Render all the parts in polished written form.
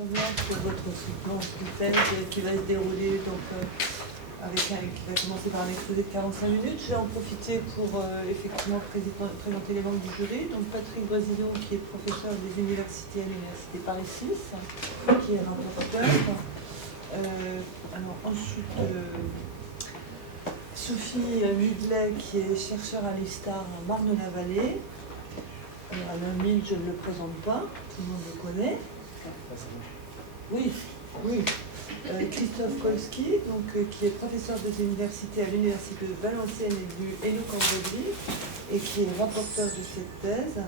Sonia, pour votre soutenance du thème qui va se dérouler donc, qui va commencer par un exposé de 45 minutes. Je vais en profiter pour effectivement présenter les membres du jury. Donc Patrick Brésillon, qui est professeur des universités à l'Université Paris 6, qui est rapporteur. Ensuite, Sophie Mudlet, qui est chercheur à l'ISTAR en Marne-la-Vallée. Alain Mille, je ne le présente pas, tout le monde le connaît. Oui, oui. Christophe Kolski, qui est professeur des universités à l'Université de Valenciennes et du Hainaut-Cambrésis, et qui est rapporteur de cette thèse.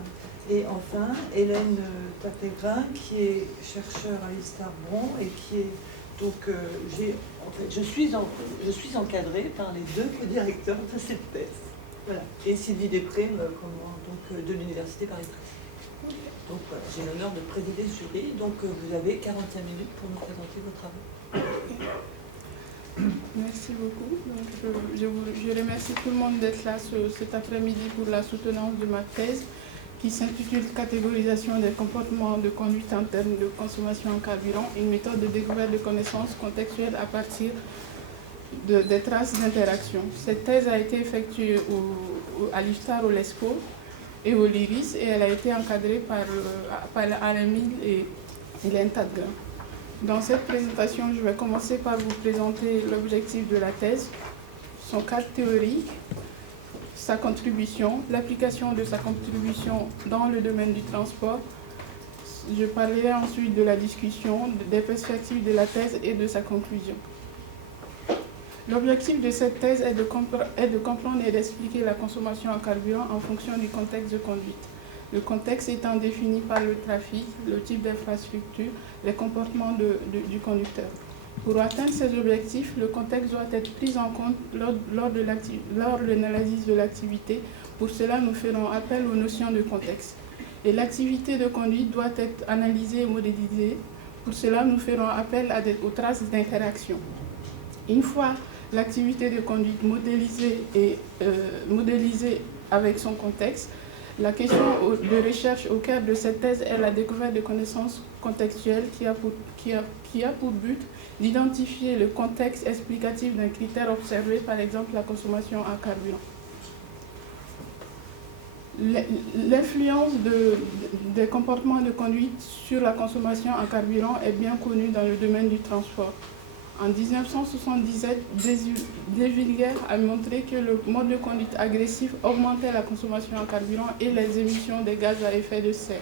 Et enfin, Hélène Tapégrin, qui est chercheur à l'ISTAR Bron, et qui est je suis encadrée par les deux co-directeurs de cette thèse. Voilà. Et Sylvie Després, de l'Université Paris 13. Donc voilà, j'ai l'honneur de présider ce jury. Donc vous avez 45 minutes pour nous présenter vos travaux. Merci beaucoup. Donc, je remercie tout le monde d'être là cet après-midi pour la soutenance de ma thèse qui s'intitule Catégorisation des comportements de conduite en termes de consommation en carburant, une méthode de découverte de connaissances contextuelles à partir des traces d'interaction. Cette thèse a été effectuée à l'ISTAR, au LESCO et au LIRIS, et elle a été encadrée par Alain Mille et Hélène Tapégrin. Dans cette présentation, je vais commencer par vous présenter l'objectif de la thèse, son cadre théorique, sa contribution, l'application de sa contribution dans le domaine du transport. Je parlerai ensuite de la discussion, des perspectives de la thèse et de sa conclusion. L'objectif de cette thèse est de comprendre et d'expliquer la consommation en carburant en fonction du contexte de conduite. Le contexte étant défini par le trafic, le type d'infrastructure, les comportements du conducteur. Pour atteindre ces objectifs, le contexte doit être pris en compte lors de l'analyse de l'activité. Pour cela, nous ferons appel aux notions de contexte. Et l'activité de conduite doit être analysée et modélisée. Pour cela, nous ferons appel aux traces d'interaction. Une fois l'activité de conduite modélisée avec son contexte, la question de recherche au cœur de cette thèse est la découverte de connaissances contextuelles qui a pour but d'identifier le contexte explicatif d'un critère observé, par exemple la consommation en carburant. L'influence des comportements de conduite sur la consommation en carburant est bien connue dans le domaine du transport. En 1977, De Villers a montré que le mode de conduite agressif augmentait la consommation en carburant et les émissions des gaz à effet de serre.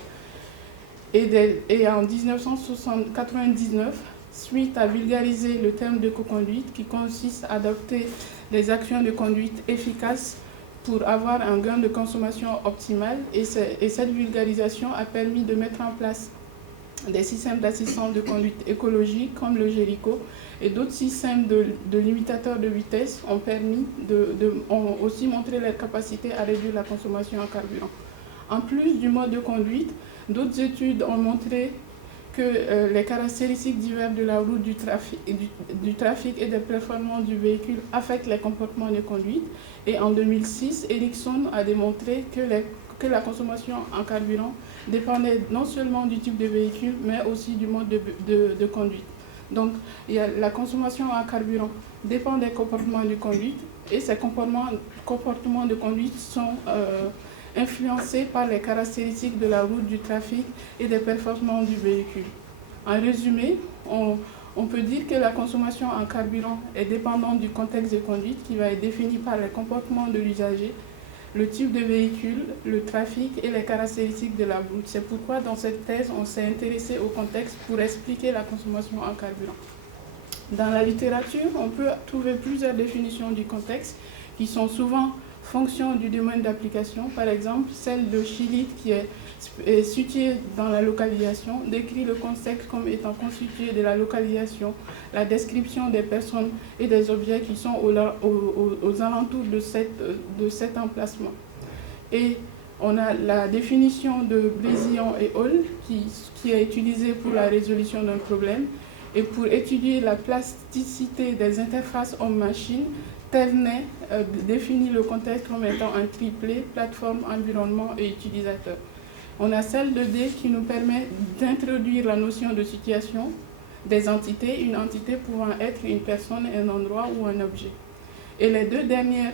Et en 1999, Smith a vulgarisé le terme de co-conduite qui consiste à adopter des actions de conduite efficaces pour avoir un gain de consommation optimal. Et cette vulgarisation a permis de mettre en place des systèmes d'assistance de conduite écologique comme le Gérico et d'autres systèmes de limitateurs de vitesse ont aussi montré leur capacité à réduire la consommation en carburant. En plus du mode de conduite, d'autres études ont montré que les caractéristiques diverses de la route, du trafic et des performances du véhicule affectent les comportements de conduite. Et en 2006, Ericsson a démontré que la consommation en carburant dépendait non seulement du type de véhicule, mais aussi du mode de conduite. Donc, la consommation en carburant dépend des comportements de conduite, et ces comportements de conduite sont influencés par les caractéristiques de la route, du trafic et des performances du véhicule. En résumé, on peut dire que la consommation en carburant est dépendante du contexte de conduite qui va être défini par les comportements de l'usager, le type de véhicule, le trafic et les caractéristiques de la route. C'est pourquoi dans cette thèse, on s'est intéressé au contexte pour expliquer la consommation en carburant. Dans la littérature, on peut trouver plusieurs définitions du contexte qui sont souvent fonction du domaine d'application. Par exemple, celle de Schillit, qui est située dans la localisation, décrit le contexte comme étant constitué de la localisation, la description des personnes et des objets qui sont aux alentours de cet emplacement. Et on a la définition de Brésillon et Hall qui est utilisée pour la résolution d'un problème et pour étudier la plasticité des interfaces homme-machine. Ternay définit le contexte comme étant un triplé, plateforme, environnement et utilisateur. On a celle de D qui nous permet d'introduire la notion de situation des entités, une entité pouvant être une personne, un endroit ou un objet. Et les deux dernières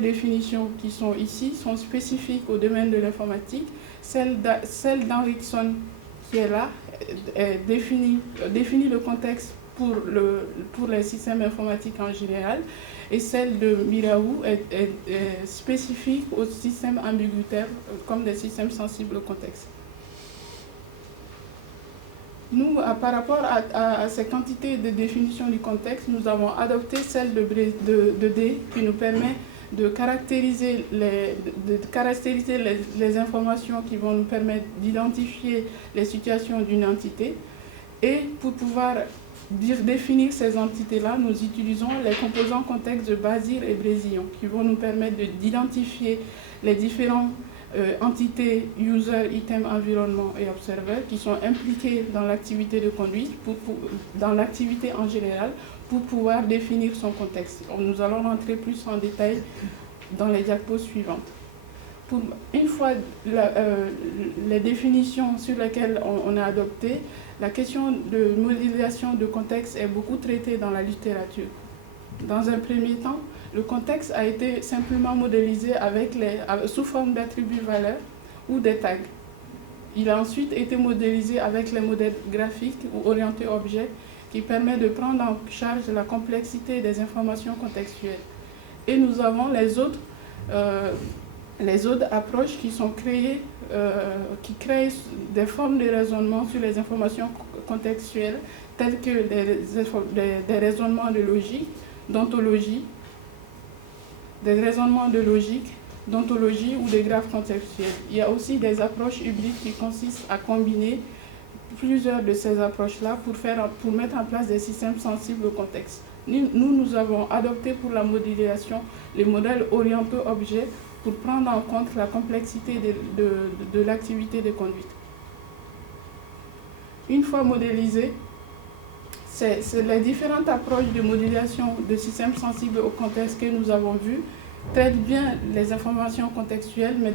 définitions qui sont ici sont spécifiques au domaine de l'informatique. Celle d'Henrichson qui est là définit le contexte pour les systèmes informatiques en général, et celle de Miraou est spécifique aux systèmes ambiguïtaires comme des systèmes sensibles au contexte. Nous, par rapport à ces quantités de définition du contexte, nous avons adopté celle de D qui nous permet de caractériser les informations qui vont nous permettre d'identifier les situations d'une entité. Et pour pouvoir définir ces entités-là, nous utilisons les composants contexte de Bazir et Brésillon qui vont nous permettre d'identifier les différentes entités user, item, environnement et observer qui sont impliquées dans l'activité de conduite, dans l'activité en général, pour pouvoir définir son contexte. Nous allons rentrer plus en détail dans les diapos suivantes. Une fois les définitions sur lesquelles on a adopté, la question de modélisation de contexte est beaucoup traitée dans la littérature. Dans un premier temps, le contexte a été simplement modélisé sous forme d'attributs valeurs ou des tags. Il a ensuite été modélisé avec les modèles graphiques ou orientés objets qui permettent de prendre en charge la complexité des informations contextuelles. Et nous avons les autres approches qui sont créées, qui créent des formes de raisonnement sur les informations contextuelles, telles que des raisonnements de logique, d'ontologie, des raisonnements de logique, d'ontologie ou des graphes contextuels. Il y a aussi des approches hybrides qui consistent à combiner plusieurs de ces approches-là pour mettre en place des systèmes sensibles au contexte. Nous avons adopté pour la modélisation les modèles orientés objets pour prendre en compte la complexité de l'activité de conduite. Une fois modélisé, c'est les différentes approches de modélisation de systèmes sensibles au contexte que nous avons vues traitent bien les informations contextuelles, mais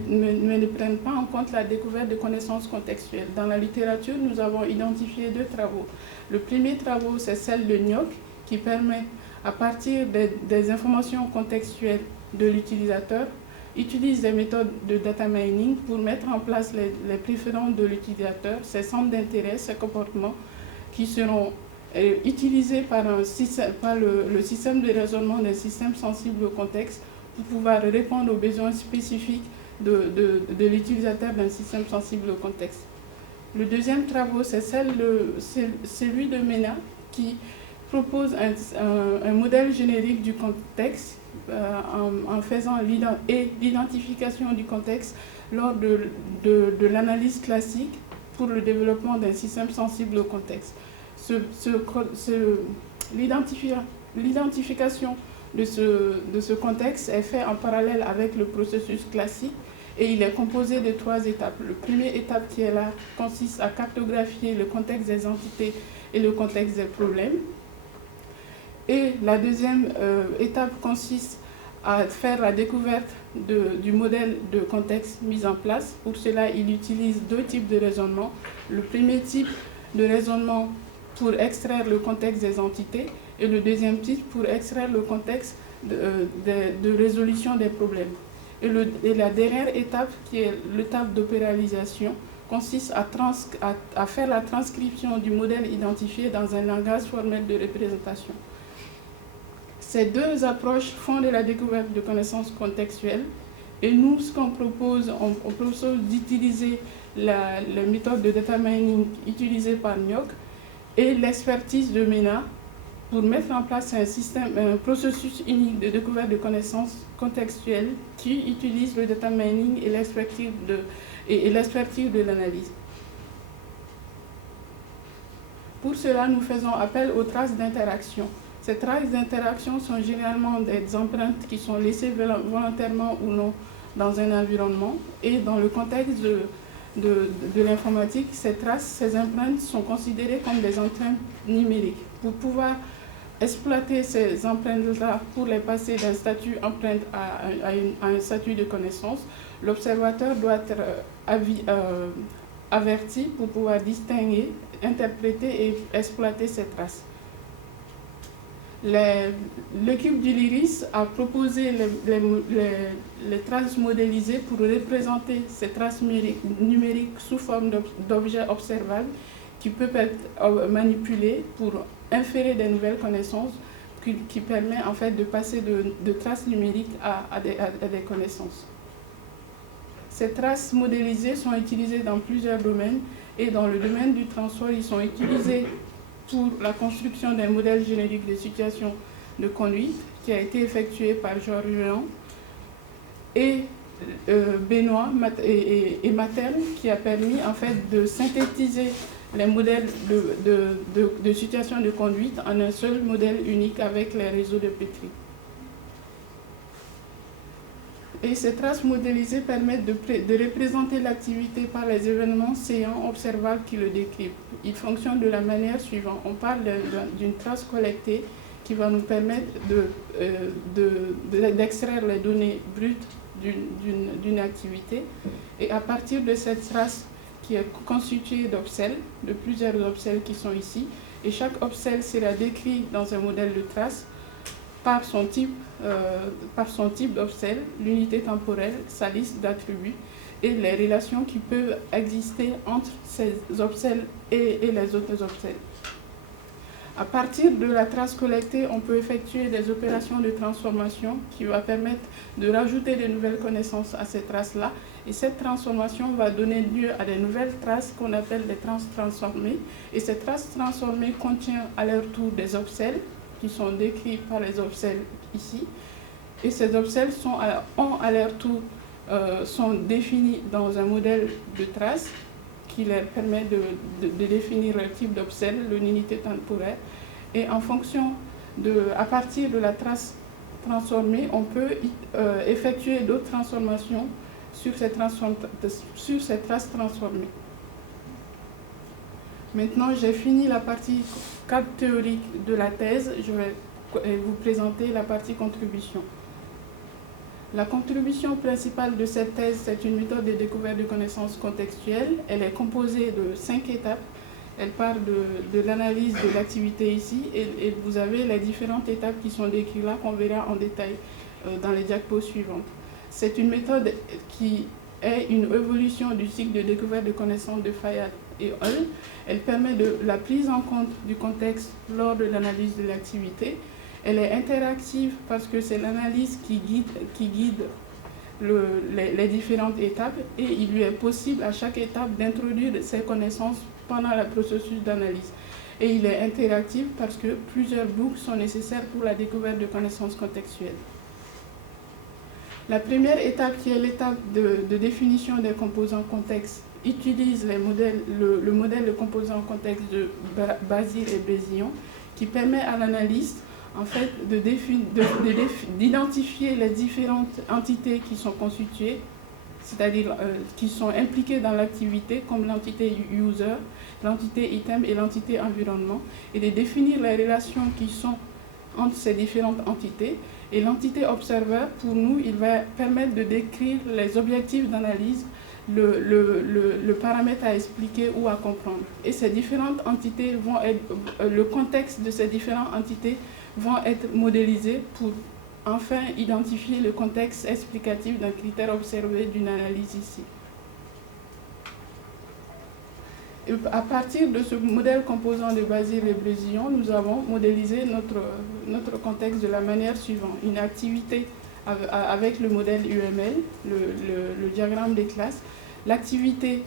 ne prennent pas en compte la découverte de connaissances contextuelles. Dans la littérature, nous avons identifié deux travaux. Le premier travail, c'est celle de Nyok, qui permet, à partir des informations contextuelles de l'utilisateur, utilise des méthodes de data mining pour mettre en place les préférences de l'utilisateur, ses centres d'intérêt, ses comportements, qui seront utilisés par le système de raisonnement des systèmes sensibles au contexte pour pouvoir répondre aux besoins spécifiques de l'utilisateur d'un système sensible au contexte. Le deuxième travail, c'est celui de MENA, qui propose un modèle générique du contexte en faisant l'identification du contexte lors de l'analyse classique pour le développement d'un système sensible au contexte. L'identification de ce contexte est faite en parallèle avec le processus classique et il est composé de 3 étapes. La première étape qui est là consiste à cartographier le contexte des entités et le contexte des problèmes. Et la deuxième étape consiste à faire la découverte du modèle de contexte mis en place. Pour cela, il utilise 2 types de raisonnement. Le premier type de raisonnement pour extraire le contexte des entités et le deuxième type pour extraire le contexte de résolution des problèmes. Et la dernière étape, qui est l'étape d'opéralisation, consiste à faire la transcription du modèle identifié dans un langage formel de représentation. Ces 2 approches font de la découverte de connaissances contextuelles et nous, ce qu'on propose, on propose d'utiliser la méthode de data mining utilisée par Nyok et l'expertise de MENA pour mettre en place un processus unique de découverte de connaissances contextuelles qui utilise le data mining et l'expertise de l'analyse. Pour cela, nous faisons appel aux traces d'interaction. Ces traces d'interaction sont généralement des empreintes qui sont laissées volontairement ou non dans un environnement. Et dans le contexte de l'informatique, ces empreintes sont considérées comme des empreintes numériques. Pour pouvoir exploiter ces empreintes-là pour les passer d'un statut empreinte à un statut de connaissance, l'observateur doit être averti pour pouvoir distinguer, interpréter et exploiter ces traces. L'équipe du LIRIS a proposé les traces modélisées pour représenter ces traces numériques sous forme d'objets observables qui peuvent être manipulés pour inférer des nouvelles connaissances qui permet en fait de passer de traces numériques à des connaissances. Ces traces modélisées sont utilisées dans plusieurs domaines et dans le domaine du transport, ils sont utilisés pour la construction d'un modèle générique de situation de conduite qui a été effectué par Georges Jean et Benoît et Materne, qui a permis en fait de synthétiser les modèles de situation de conduite en un seul modèle unique avec les réseaux de Petri. Et ces traces modélisées permettent de représenter l'activité par les événements séants observables qui le décrivent. Ils fonctionnent de la manière suivante. On parle d'une trace collectée qui va nous permettre d'extraire les données brutes d'une activité. Et à partir de cette trace qui est constituée d'obsèles, de plusieurs obsèles qui sont ici, et chaque obsèle sera décrit dans un modèle de trace par son type d'obsèle, l'unité temporelle, sa liste d'attributs et les relations qui peuvent exister entre ces obsèles et les autres obsèles. À partir de la trace collectée, on peut effectuer des opérations de transformation qui vont permettre de rajouter de nouvelles connaissances à ces traces-là. Et cette transformation va donner lieu à de nouvelles traces qu'on appelle les traces transformées. Et ces traces transformées contiennent à leur tour des obsèles qui sont décrits par les obsèles ici. Et ces obsèles ont à leur tour sont définis dans un modèle de traces qui leur permet de définir le type d'obsèle, l'unité temporaire. Et en fonction à partir de la trace transformée, on peut effectuer d'autres transformations sur ces traces transformées. Maintenant, j'ai fini la partie cadre théorique de la thèse. Je vais vous présenter la partie contribution. La contribution principale de cette thèse, c'est une méthode de découverte de connaissances contextuelles. Elle est composée de 5 étapes. Elle part de l'analyse de l'activité ici et vous avez les différentes étapes qui sont décrites là, qu'on verra en détail dans les diapos suivantes. C'est une méthode qui est une évolution du cycle de découverte de connaissances de Fayad et Hull. Elle permet de la prise en compte du contexte lors de l'analyse de l'activité. Elle est interactive parce que c'est l'analyse qui guide les différentes étapes et il lui est possible à chaque étape d'introduire ses connaissances pendant le processus d'analyse. Et il est interactif parce que plusieurs boucles sont nécessaires pour la découverte de connaissances contextuelles. La première étape, qui est l'étape de définition des composants contexte, utilise le modèle de composants contexte de Basile et Bézillon, qui permet à l'analyste en fait, d'identifier les différentes entités qui sont constituées, c'est-à-dire qui sont impliquées dans l'activité, comme l'entité user, l'entité item et l'entité environnement, et de définir les relations qui sont entre ces différentes entités. Et l'entité observeur, pour nous, il va permettre de décrire les objectifs d'analyse, le paramètre à expliquer ou à comprendre. Et ces différentes entités vont être, le contexte de ces différentes entités vont être modélisés pour enfin identifier le contexte explicatif d'un critère observé d'une analyse ici. Et à partir de ce modèle composant de Basile et Bézillon, nous avons modélisé notre contexte de la manière suivante. Une activité avec le modèle UML, le diagramme des classes. L'activité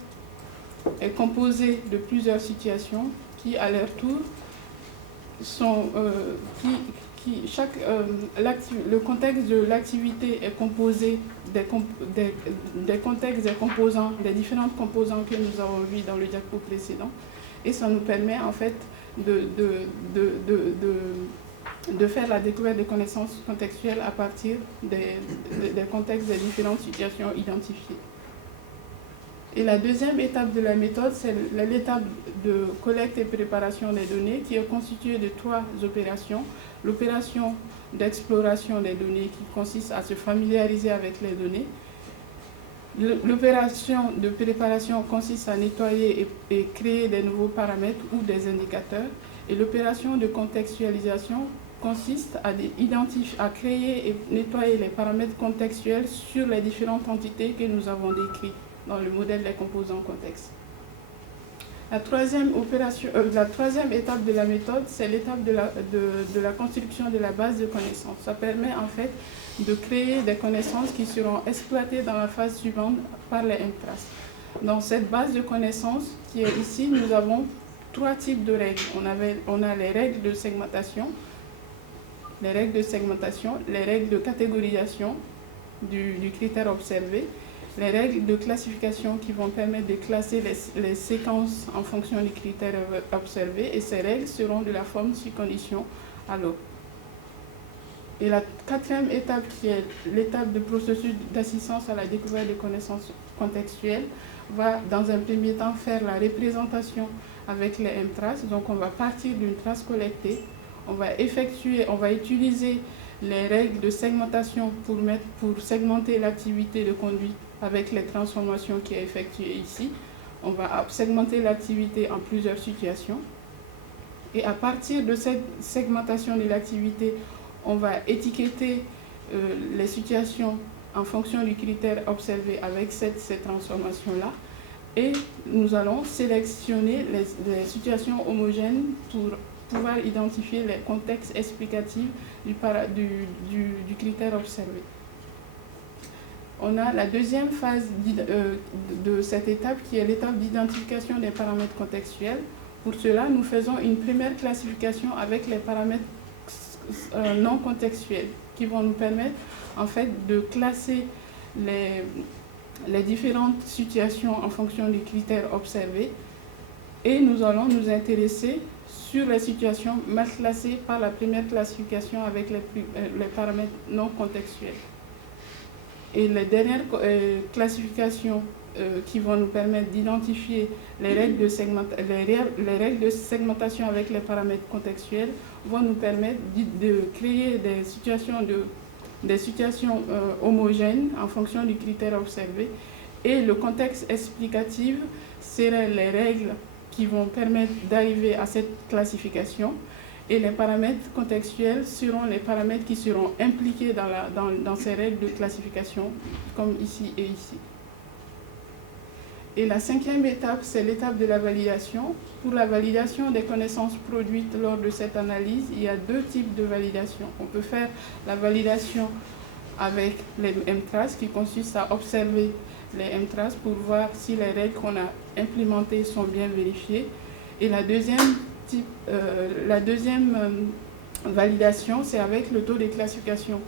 est composée de plusieurs situations qui, à leur tour, sont, le contexte de l'activité est composé des contextes des composants, des différentes composants que nous avons vus dans le diapo précédent. Et ça nous permet en fait de faire la découverte des connaissances contextuelles à partir des contextes des différentes situations identifiées. Et la deuxième étape de la méthode, c'est l'étape de collecte et préparation des données qui est constituée de 3 opérations. L'opération d'exploration des données qui consiste à se familiariser avec les données. L'opération de préparation consiste à nettoyer et créer des nouveaux paramètres ou des indicateurs. Et l'opération de contextualisation consiste à créer et nettoyer les paramètres contextuels sur les différentes entités que nous avons décrites dans le modèle des composants contexte. La troisième étape de la méthode, c'est l'étape de la construction de la base de connaissances. Ça permet en fait de créer des connaissances qui seront exploitées dans la phase suivante par les MTRAS. Dans cette base de connaissances qui est ici, nous avons 3 types de règles. On a les règles de segmentation, les règles de catégorisation du critère observé, les règles de classification qui vont permettre de classer les séquences en fonction du critère observé, et ces règles seront de la forme si condition alors. Et la 4e étape, qui est l'étape de processus d'assistance à la découverte des connaissances contextuelles, va dans un premier temps faire la représentation avec les MTRAS. Donc on va partir d'une trace collectée, on va utiliser les règles de segmentation pour segmenter l'activité de conduite avec les transformations qui est effectuée ici. On va segmenter l'activité en plusieurs situations. Et à partir de cette segmentation de l'activité, on va étiqueter les situations en fonction du critère observé avec ces transformations-là. Et nous allons sélectionner les situations homogènes pour pouvoir identifier les contextes explicatifs du critère observé. On a la deuxième phase de cette étape qui est l'étape d'identification des paramètres contextuels. Pour cela, nous faisons une première classification avec les paramètres non contextuels qui vont nous permettre en fait de classer les différentes situations en fonction des critères observés, et nous allons nous intéresser sur les situations mal classées par la première classification avec les paramètres non contextuels. Et les dernières classifications qui vont nous permettre d'identifier les règles de segmentation avec les paramètres contextuels vont nous permettre de créer des situations homogènes en fonction du critère observé. Et le contexte explicatif seraient les règles qui vont permettre d'arriver à cette classification. Et les paramètres contextuels seront les paramètres qui seront impliqués dans ces règles de classification, comme ici et ici. Et la 5e étape, c'est l'étape de la validation. Pour la validation des connaissances produites lors de cette analyse, il y a 2 types de validation. On peut faire la validation avec les MTRAS, qui consiste à observer les MTRAS pour voir si les règles qu'on a implémentées sont bien vérifiées. Et la deuxième validation, c'est avec le taux de classification.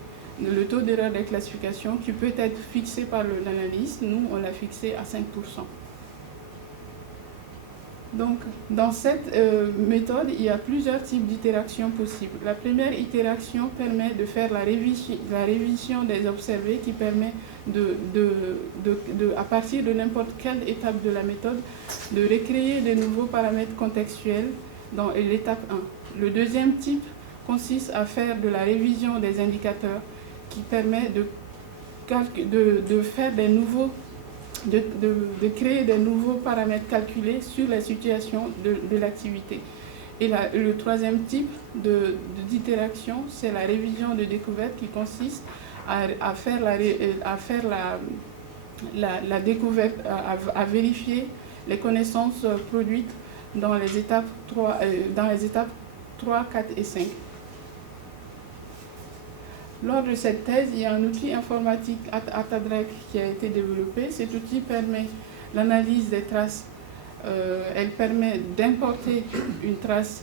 Le taux d'erreur de classification qui peut être fixé par l'analyste. Nous, on l'a fixé à 5%. Donc, dans cette méthode, il y a plusieurs types d'itérations possibles. La première itération permet de faire la révision des observés, qui permet à partir de n'importe quelle étape de la méthode, de recréer de nouveaux paramètres contextuels dans l'étape 1. Le deuxième type consiste à faire de la révision des indicateurs, qui permet de créer des nouveaux paramètres calculés sur la situation de l'activité. Et le troisième type d'itération, c'est la révision de découverte, qui consiste à faire la découverte, à vérifier les connaissances produites dans les étapes 3, 4 et 5. Lors de cette thèse, il y a un outil informatique ATADREC qui a été développé. Cet outil permet l'analyse des traces. Elle permet d'importer une trace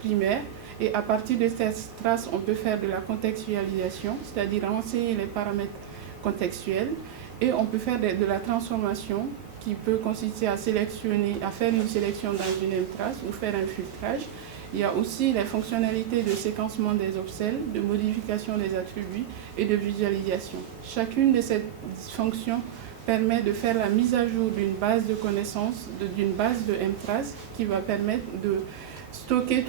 primaire, et à partir de cette trace, on peut faire de la contextualisation, c'est-à-dire renseigner les paramètres contextuels, et on peut faire de la transformation, qui peut consister à faire une sélection dans une trace ou faire un filtrage. Il y a aussi les fonctionnalités de séquencement des obsèles, de modification des attributs et de visualisation. Chacune de ces fonctions permet de faire la mise à jour d'une base de connaissances, d'une base de MTRAS qui va permettre de stocker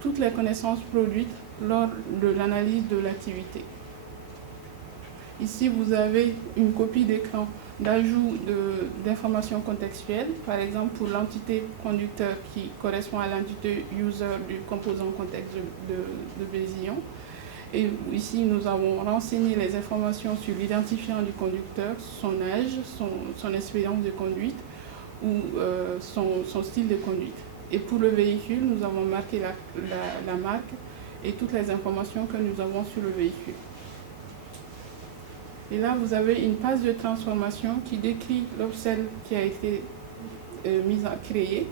toutes les connaissances produites lors de l'analyse de l'activité. Ici, vous avez une copie d'écran d'ajout d'informations contextuelles, par exemple pour l'entité conducteur qui correspond à l'entité user du composant contexte de Bézillon. Et ici, nous avons renseigné les informations sur l'identifiant du conducteur, son âge, son expérience de conduite ou son style de conduite. Et pour le véhicule, nous avons marqué la marque et toutes les informations que nous avons sur le véhicule. Et là, vous avez une page de transformation qui décrit l'obsèle qui a été créé,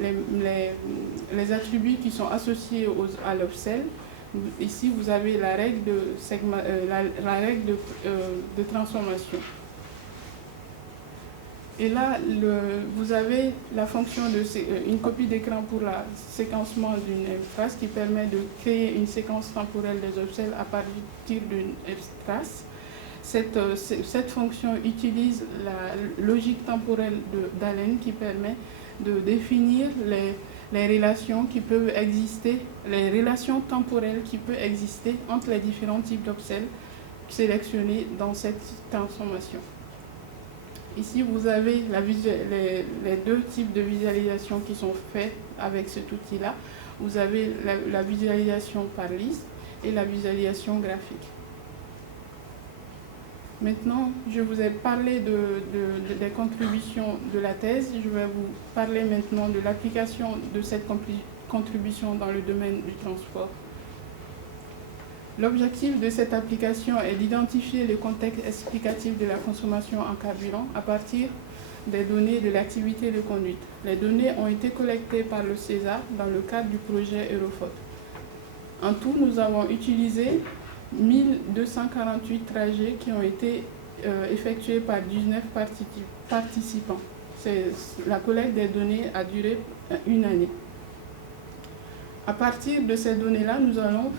les attributs qui sont associés à l'obsèle. Ici, vous avez la règle de transformation. Et là, vous avez la fonction une copie d'écran pour le séquencement d'une phrase qui permet de créer une séquence temporelle des obsèles à partir d'une phrase. Cette fonction utilise la logique temporelle d'Allen qui permet de définir les relations qui peuvent exister, les relations temporelles qui peuvent exister entre les différents types d'obsèles sélectionnés dans cette transformation. Ici, vous avez les deux types de visualisation qui sont faits avec cet outil-là. Vous avez la visualisation par liste et la visualisation graphique. Maintenant, je vous ai parlé des contributions de la thèse. Je vais vous parler maintenant de l'application de cette contribution dans le domaine du transport. L'objectif de cette application est d'identifier le contexte explicatif de la consommation en carburant à partir des données de l'activité de conduite. Les données ont été collectées par le CESA dans le cadre du projet Eurofot. En tout, nous avons utilisé 1248 trajets qui ont été effectués par 19 participants. La collecte des données a duré une année. À partir de ces données-là, nous allons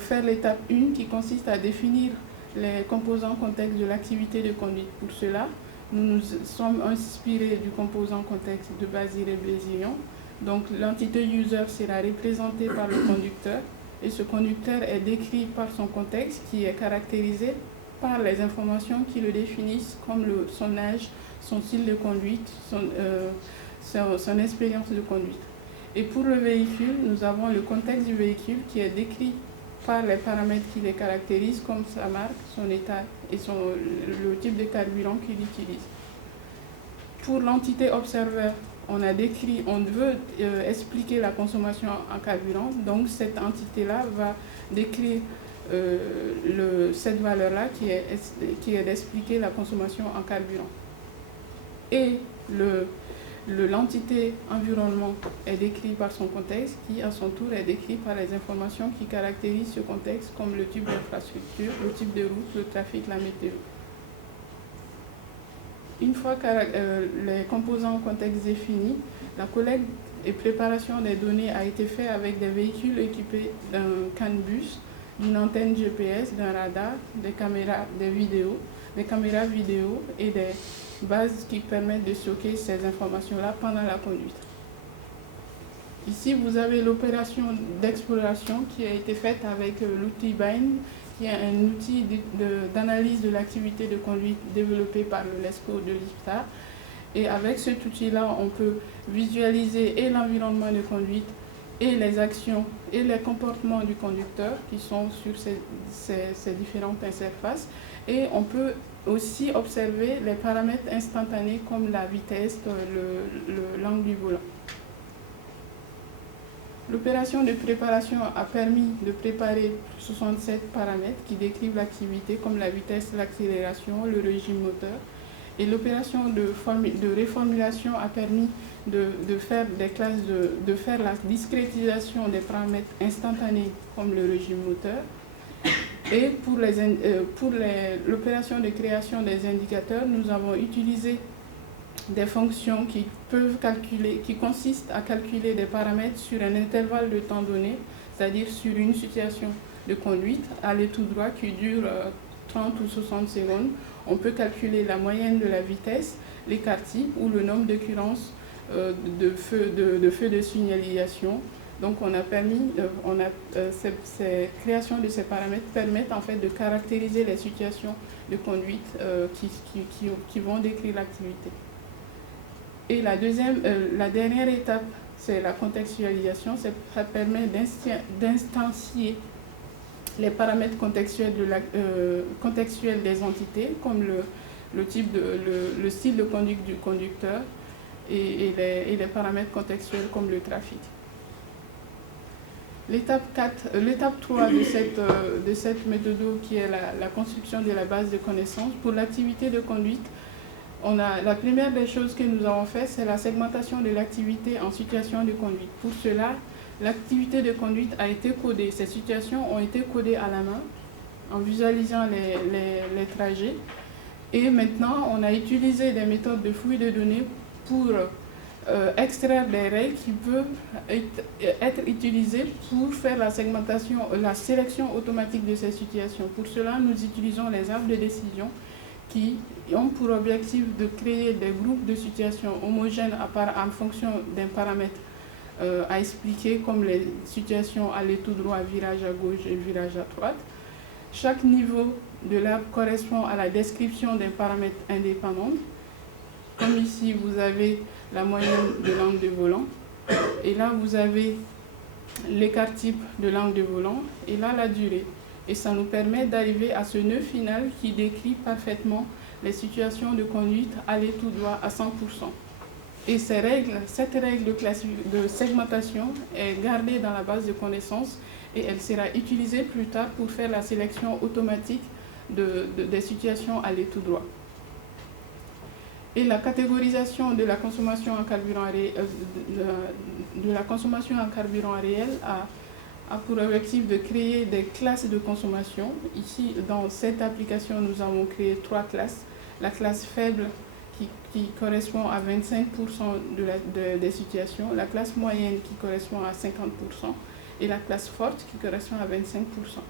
faire l'étape 1 qui consiste à définir les composants contexte de l'activité de conduite. Pour cela, nous nous sommes inspirés du composant contexte de Basile-Bézillon. Donc l'entité user sera représentée par le conducteur et ce conducteur est décrit par son contexte qui est caractérisé par les informations qui le définissent comme son âge, son style de conduite, son expérience de conduite. Et pour le véhicule, nous avons le contexte du véhicule qui est décrit par les paramètres qui les caractérisent comme sa marque, son état et le type de carburant qu'il utilise. Pour l'entité observeur, on veut expliquer la consommation en carburant, donc cette entité-là va décrire cette valeur-là qui est d'expliquer la consommation en carburant. Et l'entité environnement est décrite par son contexte qui, à son tour, est décrit par les informations qui caractérisent ce contexte comme le type d'infrastructure, le type de route, le trafic, la météo. Une fois que les composants contexte définis, la collecte et préparation des données a été faite avec des véhicules équipés d'un CAN-bus, d'une antenne GPS, d'un radar, des caméras vidéo et des bases qui permettent de stocker ces informations-là pendant la conduite. Ici, vous avez l'opération d'exploration qui a été faite avec l'outil BIND, qui est un outil d'analyse de l'activité de conduite développé par le LESCO de l'IFTA. Et avec cet outil-là, on peut visualiser et l'environnement de conduite et les actions et les comportements du conducteur qui sont sur ces différentes interfaces. Et on peut aussi observer les paramètres instantanés comme la vitesse, l'angle du volant. L'opération de préparation a permis de préparer 67 paramètres qui décrivent l'activité comme la vitesse, l'accélération, le régime moteur. Et l'opération de reformulation a permis de faire la discrétisation des paramètres instantanés comme le régime moteur. Et pour l'opération de création des indicateurs, nous avons utilisé des fonctions qui consistent à calculer des paramètres sur un intervalle de temps donné, c'est-à-dire sur une situation de conduite, aller tout droit qui dure 30 ou 60 secondes, on peut calculer la moyenne de la vitesse, l'écart type ou le nombre d'occurrences de feux de signalisation. Donc ces créations de ces paramètres permettent en fait de caractériser les situations de conduite qui vont décrire l'activité. Et la dernière étape, c'est la contextualisation. Ça permet d'instancier les paramètres contextuels des entités, comme le style de conduite du conducteur et les paramètres contextuels comme le trafic. L'étape 3 de cette méthode qui est la construction de la base de connaissances. Pour l'activité de conduite, la première des choses que nous avons fait, c'est la segmentation de l'activité en situation de conduite. Pour cela, l'activité de conduite a été codée. Ces situations ont été codées à la main en visualisant les trajets. Et maintenant, on a utilisé des méthodes de fouille de données pour extraire des règles qui peuvent être utilisées pour faire la sélection automatique de ces situations. Pour cela, nous utilisons les arbres de décision qui ont pour objectif de créer des groupes de situations homogènes en fonction d'un paramètre à expliquer, comme les situations aller tout droit, virage à gauche et virage à droite. Chaque niveau de l'arbre correspond à la description d'un paramètre indépendant. Comme ici, vous avez la moyenne de l'angle de volant. Et là, vous avez l'écart type de l'angle de volant. Et là, la durée. Et ça nous permet d'arriver à ce nœud final qui décrit parfaitement les situations de conduite aller tout droit à 100%. Et cette règle de segmentation est gardée dans la base de connaissances et elle sera utilisée plus tard pour faire la sélection automatique des situations aller tout droit. Et la catégorisation de la consommation en carburant réel a pour objectif de créer des classes de consommation. Ici, dans cette application, nous avons créé 3 classes. La classe faible qui correspond à 25% des situations, la classe moyenne qui correspond à 50% et la classe forte qui correspond à 25%.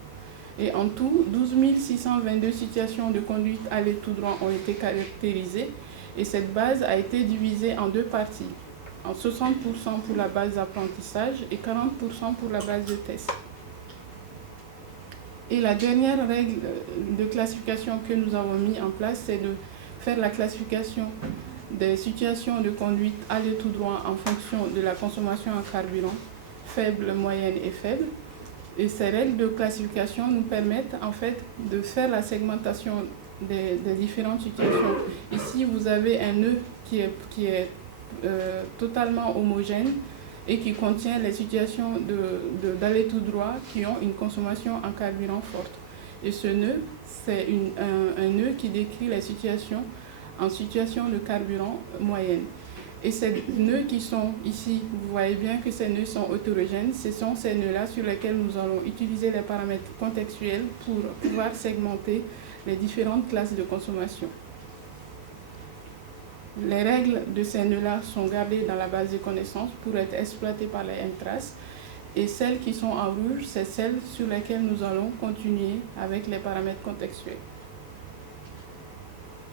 Et en tout, 12 622 situations de conduite aller tout droit ont été caractérisées et cette base a été divisée en 2 parties, en 60% pour la base d'apprentissage et 40% pour la base de test. Et la dernière règle de classification que nous avons mis en place, c'est de faire la classification des situations de conduite aller tout droit en fonction de la consommation en carburant, faible, moyenne et faible. Et ces règles de classification nous permettent en fait de faire la segmentation des différentes situations. Ici, vous avez un nœud qui est totalement homogène et qui contient les situations d'aller tout droit qui ont une consommation en carburant forte. Et ce nœud, c'est un nœud qui décrit les situations en situation de carburant moyenne. Et ces nœuds qui sont ici, vous voyez bien que ces nœuds sont hétérogènes. Ce sont ces nœuds-là sur lesquels nous allons utiliser les paramètres contextuels pour pouvoir segmenter les différentes classes de consommation. Les règles de ces nœuds-là sont gardées dans la base de connaissances pour être exploitées par les MTRAS. Et celles qui sont en rouge, c'est celles sur lesquelles nous allons continuer avec les paramètres contextuels.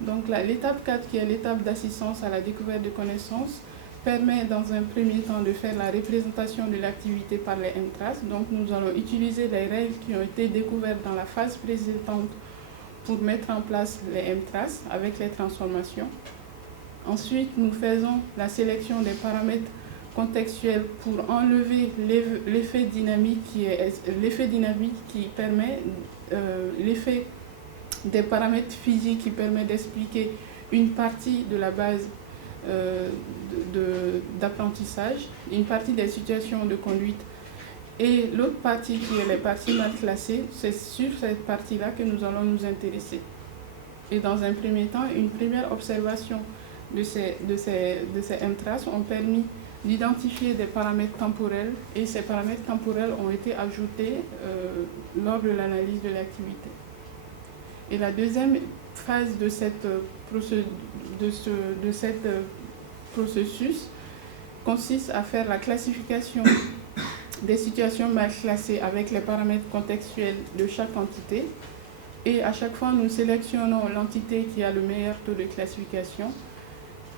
Donc l'étape 4, qui est l'étape d'assistance à la découverte de connaissances, permet dans un premier temps de faire la représentation de l'activité par les MTRAS. Donc nous allons utiliser les règles qui ont été découvertes dans la phase précédente pour mettre en place les MTRAS avec les transformations. Ensuite, nous faisons la sélection des paramètres contextuels pour enlever l'effet dynamique qui permet l'effet des paramètres physiques qui permet d'expliquer une partie de la base d'apprentissage, une partie des situations de conduite et l'autre partie qui est les parties mal classées, c'est sur cette partie-là que nous allons nous intéresser. Et dans un premier temps, une première observation de ces MTRAS ont permis d'identifier des paramètres temporels et ces paramètres temporels ont été ajoutés lors de l'analyse de l'activité. Et la deuxième phase de cette processus consiste à faire la classification des situations mal classées avec les paramètres contextuels de chaque entité. Et à chaque fois, nous sélectionnons l'entité qui a le meilleur taux de classification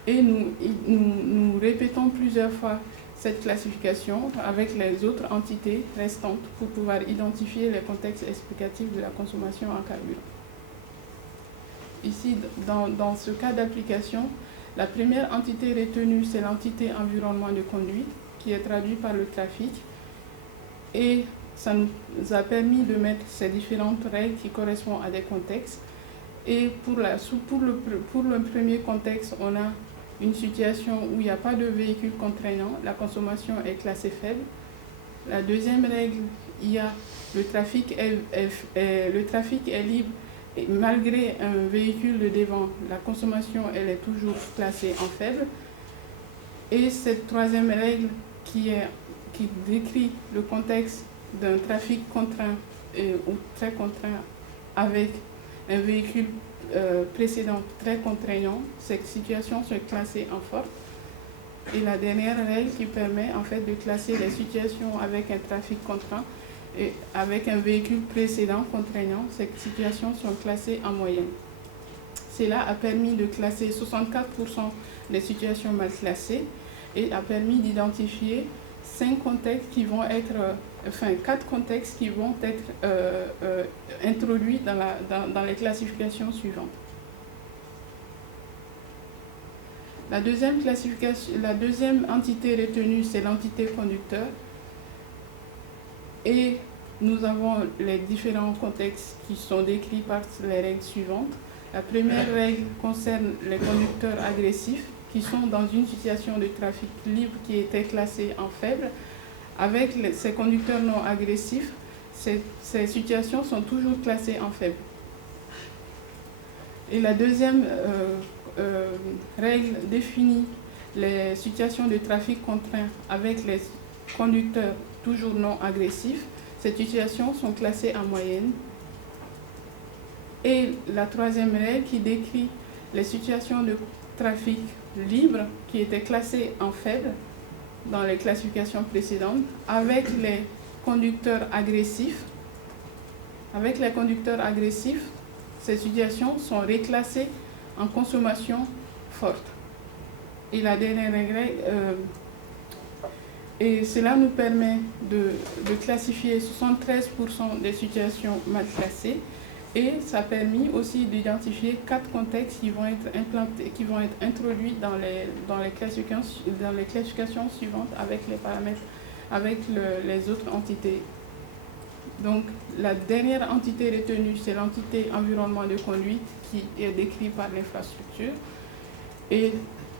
et nous répétons plusieurs fois cette classification avec les autres entités restantes pour pouvoir identifier les contextes explicatifs de la consommation en carburant. Ici, dans ce cas d'application, la première entité retenue, c'est l'entité environnement de conduite, qui est traduite par le trafic. Et ça nous a permis de mettre ces différentes règles qui correspondent à des contextes. Et pour le premier contexte, on a une situation où il n'y a pas de véhicule contraignant, la consommation est classée faible. La deuxième règle, il y a le trafic est libre et malgré un véhicule de devant, la consommation elle est toujours classée en faible. Et cette troisième règle qui décrit le contexte d'un trafic contraint ou très contraint avec un véhicule précédent très contraignant, cette situation se classée en forte. Et la dernière règle qui permet en fait de classer les situations avec un trafic contraint et avec un véhicule précédent contraignant, ces situations sont classées en moyenne. Cela a permis de classer 64% des situations mal classées et a permis d'identifier 4 contextes qui vont être introduits dans les classifications suivantes. La deuxième entité retenue, c'est l'entité conducteur. Et nous avons les différents contextes qui sont décrits par les règles suivantes. La première règle concerne les conducteurs agressifs qui sont dans une situation de trafic libre qui était classée en faible. Avec ces conducteurs non agressifs, ces situations sont toujours classées en faible. Et la deuxième règle définit les situations de trafic contraint avec les conducteurs toujours non agressifs. Ces situations sont classées en moyenne. Et la troisième règle qui décrit les situations de trafic libre qui étaient classées en faible dans les classifications précédentes avec les conducteurs agressifs. Avec les conducteurs agressifs, ces situations sont reclassées en consommation forte. Et la dernière règle, et cela nous permet de classifier 73% des situations mal classées et ça a permis aussi d'identifier 4 contextes qui vont être introduits dans les classifications suivantes avec les paramètres, avec les autres entités. Donc, la dernière entité retenue, c'est l'entité environnement de conduite qui est décrite par l'infrastructure. Et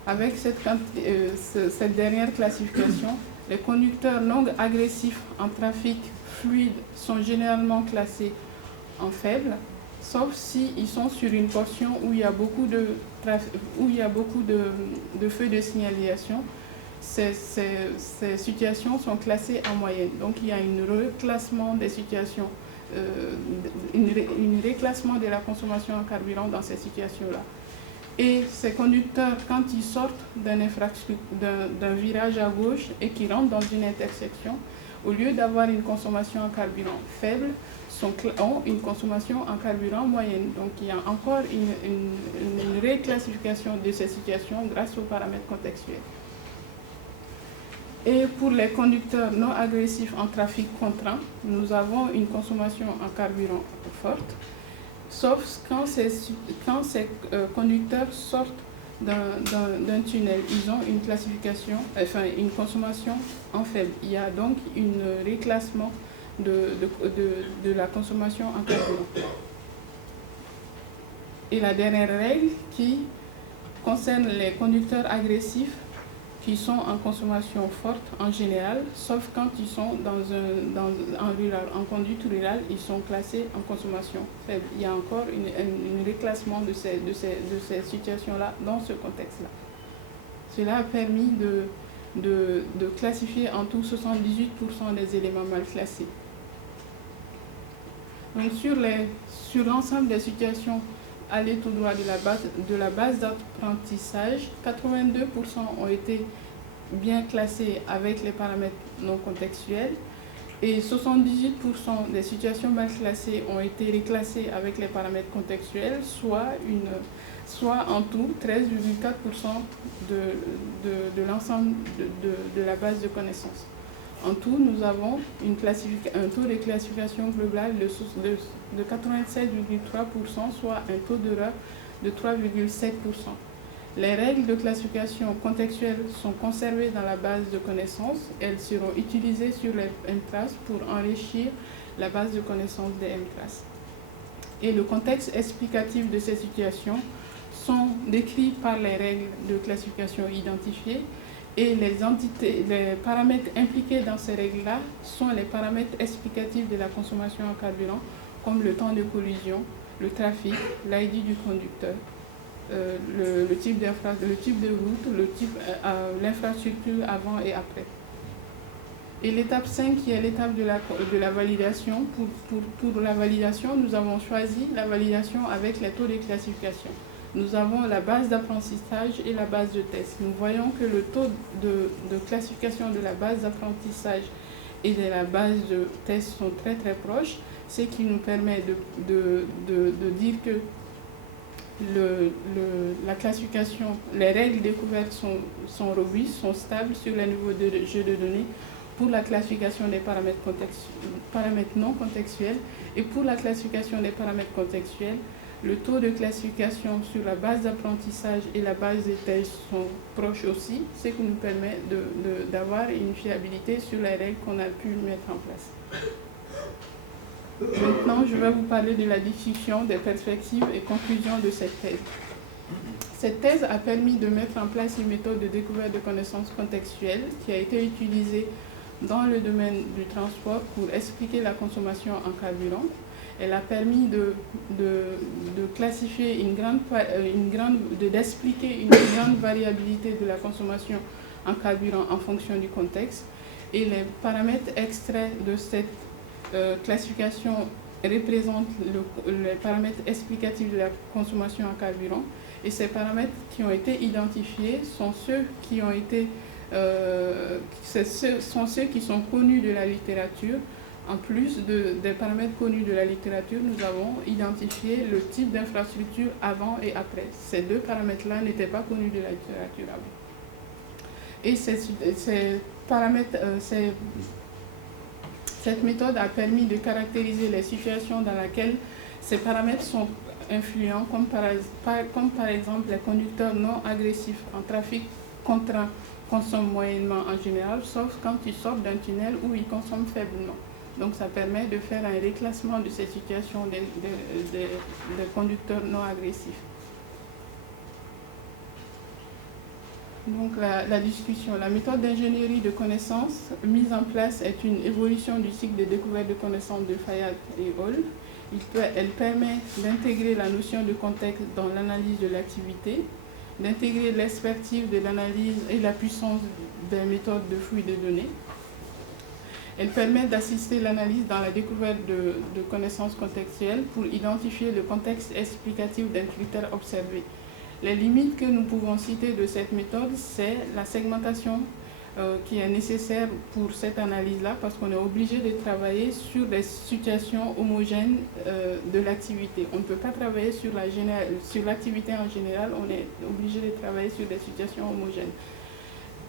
avec cette dernière classification, les conducteurs non agressifs en trafic fluide sont généralement classés en faible, sauf s'ils sont sur une portion où il y a beaucoup de feux de signalisation. Ces situations sont classées en moyenne. Donc il y a un reclassement des situations, un reclassement de la consommation en carburant dans ces situations-là. Et ces conducteurs, quand ils sortent d'un virage à gauche et qui rentrent dans une intersection, au lieu d'avoir une consommation en carburant faible, ont une consommation en carburant moyenne. Donc il y a encore une reclassification de ces situations grâce aux paramètres contextuels. Et pour les conducteurs non agressifs en trafic contraint, nous avons une consommation en carburant forte, sauf quand ces conducteurs sortent d'un tunnel. Ils ont une classification, une consommation en faible. Il y a donc un reclassement de la consommation en carburant. Et la dernière règle qui concerne les conducteurs agressifs qui sont en consommation forte en général, sauf quand ils sont en rural. En conduite rurale, ils sont classés en consommation faible. Il y a encore un reclassement de ces situations-là dans ce contexte-là. Cela a permis de classifier en tout 78% des éléments mal classés. Donc sur l'ensemble des situations aller tout droit de la base d'apprentissage, 82% ont été bien classés avec les paramètres non contextuels Et 78% des situations mal classées ont été reclassées avec les paramètres contextuels, soit en tout 13,4% de l'ensemble de la base de connaissances. En tout, nous avons un taux de classification global de 87,3%, soit un taux d'erreur de 3,7%. Les règles de classification contextuelle sont conservées dans la base de connaissances. Elles seront utilisées sur les MCLASS pour enrichir la base de connaissances des MCLASS. Et le contexte explicatif de ces situations sont décrits par les règles de classification identifiées et les paramètres impliqués dans ces règles-là sont les paramètres explicatifs de la consommation en carburant, comme le temps de collision, le trafic, l'ID du conducteur, le type de route, l'infrastructure avant et après. Et l'étape 5 qui est l'étape de la validation. Pour la validation, nous avons choisi la validation avec les taux de classification. Nous avons la base d'apprentissage et la base de test. Nous voyons que le taux de classification de la base d'apprentissage et de la base de test sont très très proches, ce qui nous permet de dire que la classification, les règles découvertes sont robustes, sont stables sur le niveau de jeu de données pour la classification des paramètres non contextuels. Et pour la classification des paramètres contextuels, le taux de classification sur la base d'apprentissage et la base des tests sont proches aussi, ce qui nous permet d'avoir une fiabilité sur les règles qu'on a pu mettre en place. Maintenant, je vais vous parler de la discussion des perspectives et conclusions de cette thèse. Cette thèse a permis de mettre en place une méthode de découverte de connaissances contextuelles qui a été utilisée dans le domaine du transport pour expliquer la consommation en carburant. Elle a permis classifier d'expliquer une grande variabilité de la consommation en carburant en fonction du contexte. Et les paramètres extraits de cette classification représentent les paramètres explicatifs de la consommation en carburant. Et ces paramètres qui ont été identifiés sont ceux qui sont connus de la littérature. En plus des paramètres connus de la littérature, nous avons identifié le type d'infrastructure avant et après. Ces deux paramètres-là n'étaient pas connus de la littérature avant. Et cette méthode a permis de caractériser les situations dans lesquelles ces paramètres sont influents, comme par exemple les conducteurs non agressifs en trafic contraint consomment moyennement en général, sauf quand ils sortent d'un tunnel où ils consomment faiblement. Donc ça permet de faire un reclassement de ces situations des conducteurs non agressifs. Donc la discussion. La méthode d'ingénierie de connaissances mise en place est une évolution du cycle de découverte de connaissances de Fayad et Hall. Elle permet d'intégrer la notion de contexte dans l'analyse de l'activité, d'intégrer l'expertise de l'analyse et la puissance des méthodes de fouille de données. Elle permet d'assister l'analyse dans la découverte de connaissances contextuelles pour identifier le contexte explicatif d'un critère observé. Les limites que nous pouvons citer de cette méthode, c'est la segmentation qui est nécessaire pour cette analyse-là, parce qu'on est obligé de travailler sur des situations homogènes de l'activité. On ne peut pas travailler sur l'activité en général, on est obligé de travailler sur des situations homogènes.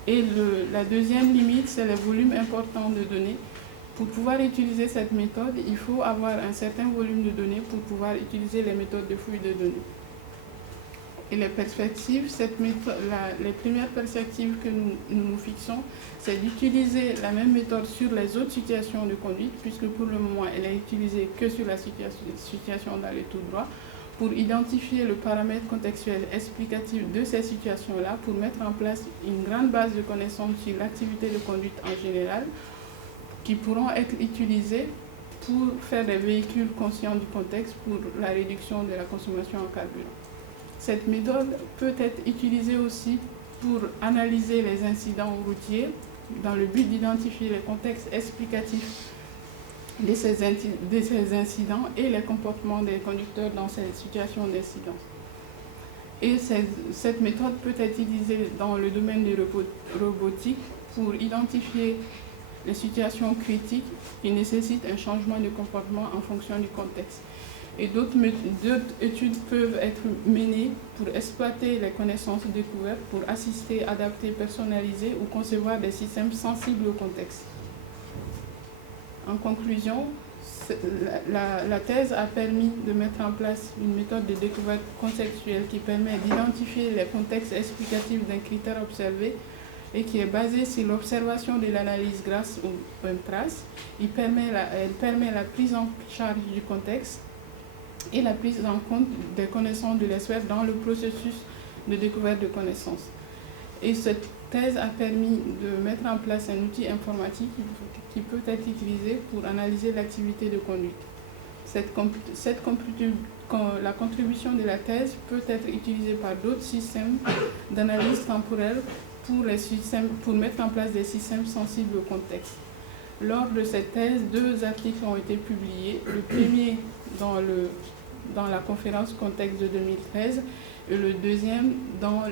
Et la deuxième limite, c'est le volume important de données. Pour pouvoir utiliser cette méthode, il faut avoir un certain volume de données pour pouvoir utiliser les méthodes de fouille de données. Et les perspectives, les premières perspectives que nous fixons, c'est d'utiliser la même méthode sur les autres situations de conduite, puisque pour le moment, elle est utilisée que sur la situation dans le tout droit, pour identifier le paramètre contextuel explicatif de ces situations-là, pour mettre en place une grande base de connaissances sur l'activité de conduite en général, qui pourront être utilisées pour faire des véhicules conscients du contexte pour la réduction de la consommation en carburant. Cette méthode peut être utilisée aussi pour analyser les incidents routiers dans le but d'identifier les contextes explicatifs de ces incidents et les comportements des conducteurs dans ces situations d'incidence. Et cette méthode peut être utilisée dans le domaine de robotique pour identifier les situations critiques qui nécessitent un changement de comportement en fonction du contexte. Et d'autres études peuvent être menées pour exploiter les connaissances découvertes, pour assister, adapter, personnaliser ou concevoir des systèmes sensibles au contexte. En conclusion, la thèse a permis de mettre en place une méthode de découverte contextuelle qui permet d'identifier les contextes explicatifs d'un critère observé et qui est basée sur l'observation de l'analyse grâce aux traces. Elle permet la prise en charge du contexte et la prise en compte des connaissances de l'expert dans le processus de découverte de connaissances. Et cette thèse a permis de mettre en place un outil informatique qui peut être utilisé pour analyser l'activité de conduite. La contribution de la thèse peut être utilisée par d'autres systèmes d'analyse temporelle pour mettre en place des systèmes sensibles au contexte. Lors de cette thèse, 2 articles ont été publiés. Le premier dans la conférence Contexte de 2013 et le deuxième dans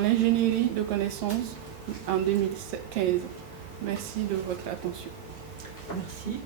l'ingénierie de connaissances en 2015. Merci de votre attention. Merci.